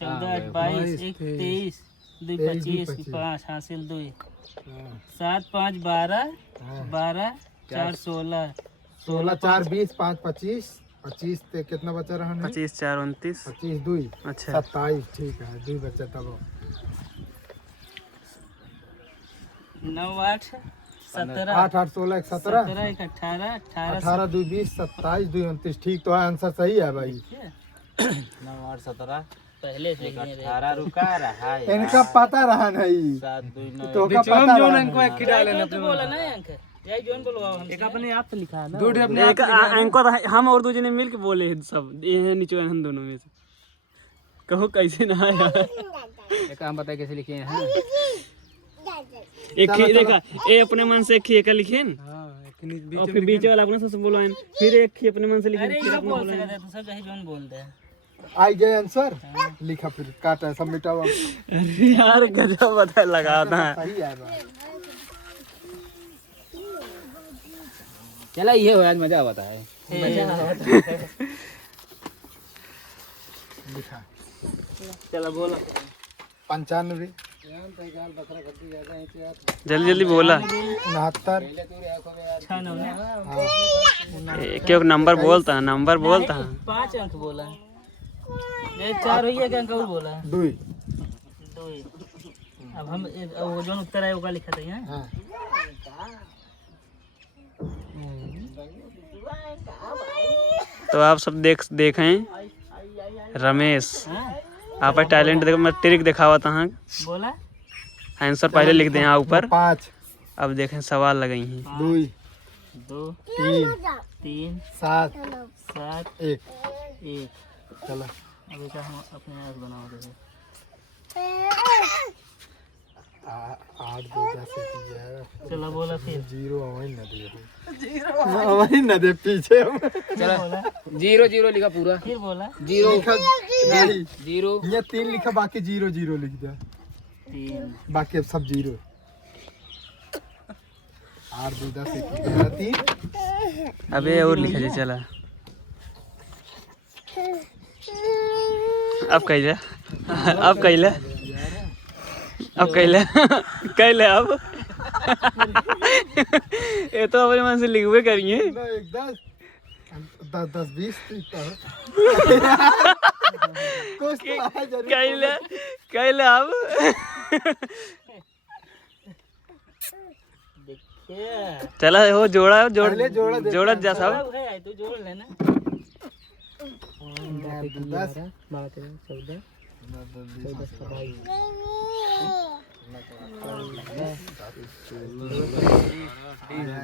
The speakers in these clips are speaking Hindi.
14 8 22 1 23 2 25 5 हासिल 2 7 5 12 12 4 16 16 4 20 5 25 25 ते कितना बचा रहा? 25 4 29 25 2 अच्छा 27 ठीक है 2 बचा तब 9 8 17 8 8 16 17 17 1 18 18 18 2 20 27 2 29 ठीक तो है आंसर सही है भाई 9 8 17 पहले से 18 रुका रहा है इनका पता रहा नहीं 7 2 9 तो का पता रहा इनको एक डाले जो तो बोला ना अंक यही जोन बोलवाओ हम एक अपने आप से लिखा है ना दूध अपने एक एंकर हम और दो जने मिल के बोले हैं सब ये नीचे हम दोनों में से कहो कैसे ना आया एक हम बताए कैसे लिखे हैं एक ही देखा ए अपने मन से एक ही एक लिखे ना और फिर बीच वाला अपने से बोलो फिर एक ही अपने मन से लिखे अरे ये बोल सकते हैं तो सब यही जोन बोलते हैं आई गए आंसर लिखा फिर काटा सब मिटाओ अरे यार गजब बता लगाता है सही है भाई चला ये हो आज मजा आता है लिखा चलो बोलो 95 जल्दी जल्दी बोला 69 क्यों नंबर बोलता है नंबर बोलता है 5 अंक बोला ये 4 हुई है क्या अंक और बोला 2 2 अब हम वो जोन उत्तर है वो लिखा था यहाँ हां तो आप सब देखें रमेश आप टैलेंट देखो मैं ट्रिक दिखावा था बोला आंसर पहले लिख दें यहाँ ऊपर 5 अब देखें सवाल लगाई हैं 2 2 3 3 7 7 1 1 चलो अभी का हम अपने आप बनाओ देखो 8 2 10 11 चलो बोला फिर 0 वही ना दे वही ना दे पीछे चलो 0 0 लिखा पूरा फिर बोला 0 लिखा नहीं 0 ये 3 लिखा बाकी 0 0 लिख दिया 3 बाकी सब 0 8 2 10 11 3 अबे और लिखा जी चला अब कैले अब कैले अब कैले कैले अब ये तो अपने मन से लिखवे करिए 10 10 20 कुछ तो है जरूर कैले कैले अब देखिए चला वो जोड़ा पहले जोड़ा देखो। जोड़ा जा सब सब है तू जोड़ लेना 10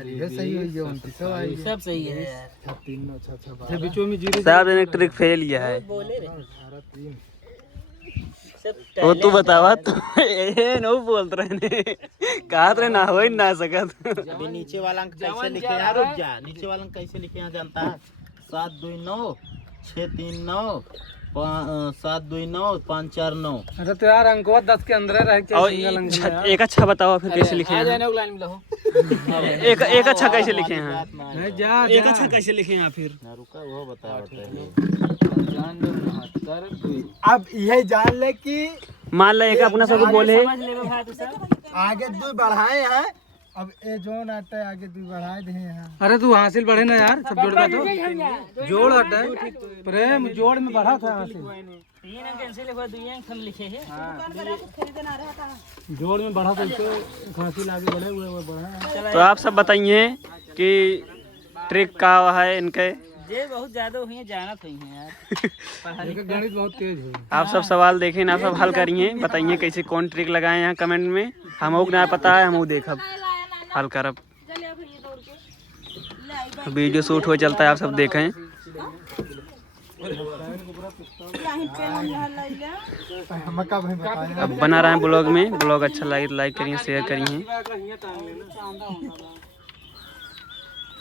ये सही है ये 29 सब आई सब सही है यार 3 9 6 6 बीचों में जीरो साहब ने ट्रिक फेल किया है बोले रे 18 3 सब वो तू बतावा तू ए नो बोल रहे ने कहा रे ना होई ना सकत अभी नीचे वाला अंक कैसे लिखे यार रुक जा नीचे वाला अंक कैसे लिखे यहाँ जानता है 7 2 9 6 3 9 7 2 9 5 4 9 अरे तो यार अंकवा 10 के अंदर रह के और एक अच्छा बताओ फिर कैसे लिखे हैं जाने लाइन में लहो एक अच्छा कैसे लिखे हैं नहीं जा एक अच्छा कैसे लिखे हैं फिर ना रुका वो बता अब यही जान ले कि मान लो एक अपना सब बोले समझ ले भाई तू सब आगे 2 बढ़ाए हैं अब ए जोन आता है आगे 2 बढ़ाए दे हैं अरे तू हासिल बढ़े ना यार सब जोड़ तो जोड़ हटा प्रेम जोड़ में बढ़ा था हासिल 3 अंक कैंसिल हुआ 2 अंक हम लिखे हैं जोड़ में बढ़ा तो इसको हासिल आगे बढ़े हुए बढ़ा तो आप सब बताइए कि ट्रिक का है इनके ये बहुत ज्यादा हुई है जानत हुई है यार गणित बहुत तेज हुई आप सब सवाल देखें आप सब हल करिए बताइए कैसे कौन ट्रिक लगाए यहाँ कमेंट में हमको ना पता है हम देखब हल करब वीडियो शूट हो चलता है आप सब देखें मक्का भाई बताएं अब बना रहे हैं ब्लॉग में ब्लॉग अच्छा लगे तो लाइक करिए शेयर करिए